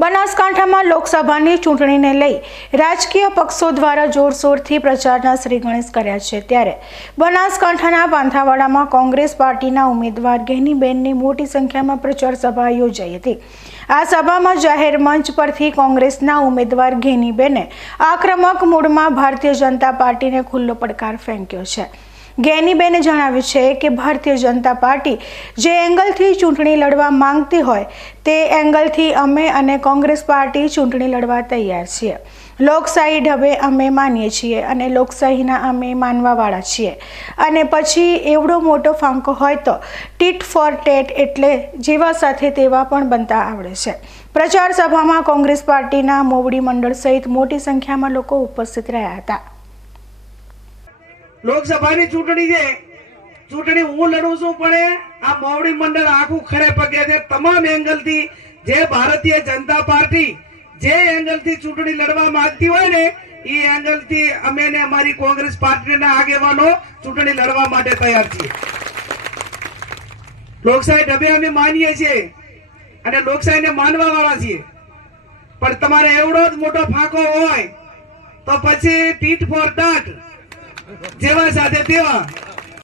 બનાસકાંઠામાં લોકસભાની ચૂંટણીને લઈ રાજકીય પક્ષો દ્વારા જોરશોરથી પ્રચારના શ્રીગણેશ કર્યા છે. ત્યારે બનાસકાંઠાના પાંથાવાડામાં કોંગ્રેસ પાર્ટીના ઉમેદવાર ગેનીબેનની મોટી સંખ્યામાં પ્રચાર સભા યોજાઈ હતી. આ સભામાં જાહેર મંચ પરથી કોંગ્રેસના ઉમેદવાર ઘેનીબેને આક્રમક મૂળમાં ભારતીય જનતા પાર્ટીને ખુલ્લો પડકાર ફેંક્યો છે. ગેનીબેને જણાવ્યું છે કે ભારતીય જનતા પાર્ટી જે એંગલથી ચૂંટણી લડવા માંગતી હોય તે એંગલથી અમે અને કોંગ્રેસ પાર્ટી ચૂંટણી લડવા તૈયાર છીએ. લોકશાહી ઢબે અમે માનીએ છીએ અને લોકશાહીના અમે માનવાવાળા છીએ. અને પછી એવડો મોટો ફાંકો હોય તો ટીટ ફોર ટેટ એટલે જેવા સાથે તેવા પણ બનતા આવડે છે. પ્રચાર સભામાં કોંગ્રેસ પાર્ટીના મોવડી મંડળ સહિત મોટી સંખ્યામાં લોકો ઉપસ્થિત રહ્યા હતા. લોકસભાની ચૂંટણી છે. ચૂંટણી હું લડું છું, પણ આ મોવડી મંડળ આખું ખડે પગે છે. તમામ એંગલથી જે ભારતીય જનતા પાર્ટી જે એંગલથી ચૂંટણી લડવા માંગતી હોય ને, એ એંગલથી અમે ને અમારી કોંગ્રેસ પાર્ટીના આગેવાનો ચૂંટણી લડવા માટે તૈયાર છીએ. લોકશાહી ઢબે અમે માનીએ છીએ અને લોકશાહીને માનવા વાળા છીએ. પણ તમારે એવડો જ મોટો ફાંકો હોય, તો પછી ટીટ ફોર ટાટ જેવા સાથે તેવા.